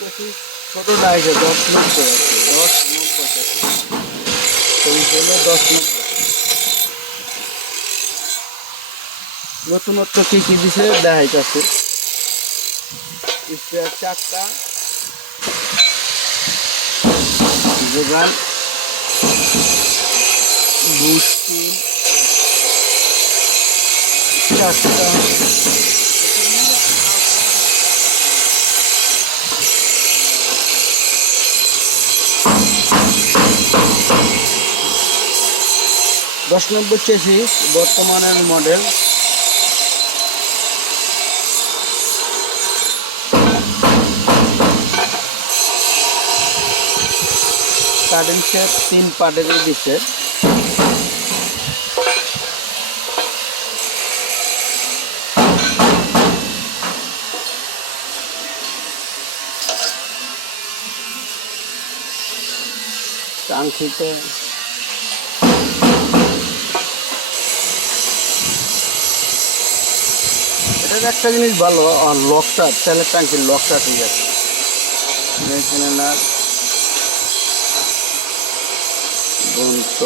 ছোটটা আছে 10-90 আছে, 10-90 টাকা। এই হলো 10-90। নতুনত্ব কি কি দিছে দেখাইতেছে। স্পেয়ার চারটা, যোগান বুস্টি চারটা, 10-90 চেসিস বর্তমানের মডেল। কাটিং সেট 3 পার্টের দিচ্ছে। কাঙ্ক্ষিত এটার একটা জিনিস ভালো, লকটা তেলের ট্যাঙ্কির লকটা ঠিক আছে, এখানে না বন্ত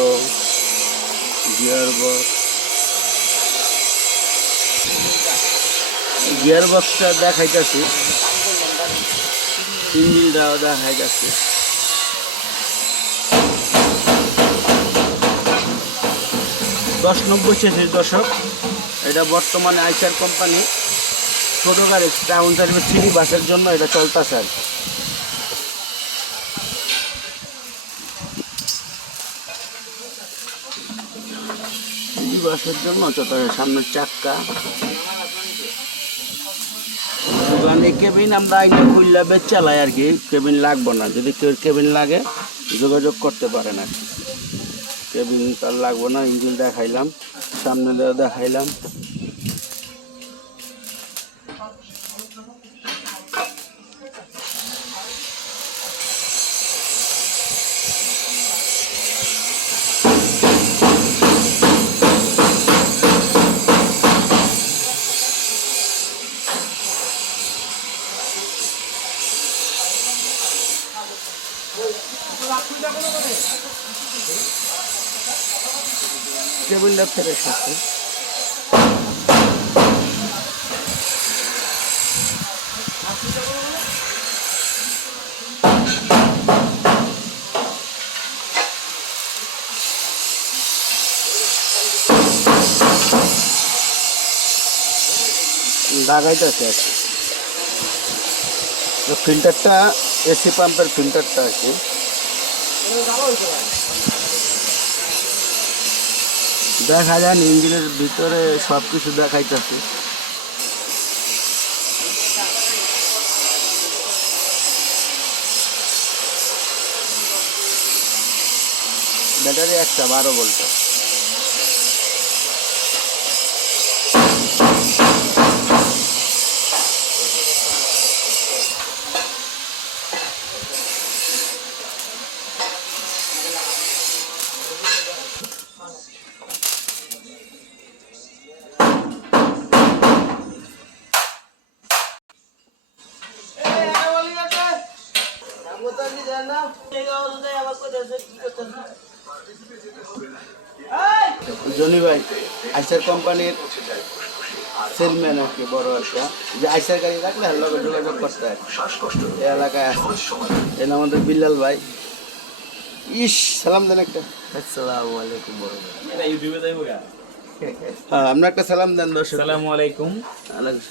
গিয়ার বক্সটা দেখাইতেছি, ইঞ্জিনটাও দেখাইতেছে। 10-90 চেসিস দর্শক। এটা বর্তমানে আইসার কোম্পানি ছোটো গাড়ি টাউন সার্ভিস সিটি বাসের জন্য এটা চলতেছে। সিটি বাসের জন্য চলতেছে। সামনের চাক্কা, দোকানে কেবিন আমরা আইনে খুললে বেচ চালাই আর কি, কেবিন লাগবো না। যদি কেউ কেবিন লাগে যোগাযোগ করতে পারেন আর কি। কেবিন তার লাগবো না। ইঞ্জিন দেখাইলাম, সামনে দেখাইলাম। কেবিনটা ফ্রেশ আছে। লাগাইতেছে আর কি। ফিল্টারটা এসি পাম্পের ফিল্টারটা আর কি। দেখা যায় ইঞ্জিনের ভিতরে সব কিছু দেখাইতেছে। ব্যাটারি একটা 12 ভোল্ট। জনি ভাই আইসার কোম্পানির সেলম্যান আর কি, বড় একটা। যে আইসার গাড়ি রাখলে হার লগে যোগাযোগ করতে হয় এই এলাকায় আছে। এর আমাদের বিল্লাল ভাই। ইস সালাম দেন একটা। আসসালামু আলাইকুম বড় ভাই। এটা ইউটিউবে যাইবো গা। হ্যাঁ আমরা একটা সালাম দেন দর্শক। আসসালামু আলাইকুম।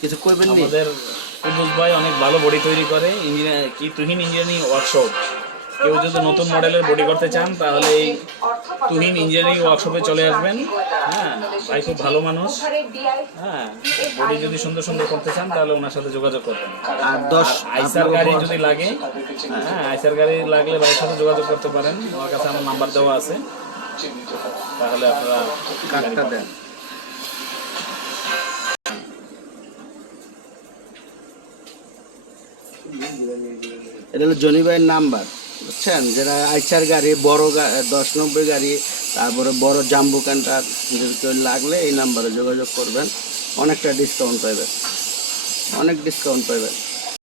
কিছু কইবেন নি? আমাদের কুদ্দুস ভাই অনেক ভালো বডি তৈরি করে, ইঞ্জিনিয়ার কি তুহিন ইঞ্জিনিয়ারিং ওয়ার্কশপ। কেউ যদি নতুন মডেলের বডি করতে চান তাহলে এই তুহিন ইঞ্জিনিয়ারিং ওয়ার্কশপে চলে আসবেন। হ্যাঁ ভাই খুব ভালো মানুষ। হ্যাঁ বডি যদি সুন্দর সুন্দর করতে চান তাহলে ওনার সাথে যোগাযোগ করবেন। আর 10 আইসার গাড়ি যদি লাগে, হ্যাঁ আইসার গাড়ি লাগলে ভাইয়ের সাথে যোগাযোগ করতে পারেন। আমার কাছে আমার নাম্বার দেওয়া আছে, তাহলে আপনারা কার্ডটা দেন। এটা হলো জনি ভাইয়ের নাম্বার, বুঝছেন? যারা আইসার গাড়ি, বড় 10-90 গাড়ি, তারপরে বড় জাম্বু ক্যান্টার লাগলে এই নাম্বারে যোগাযোগ করবেন। অনেকটা ডিসকাউন্ট পাইবেন, অনেক ডিসকাউন্ট পাইবেন।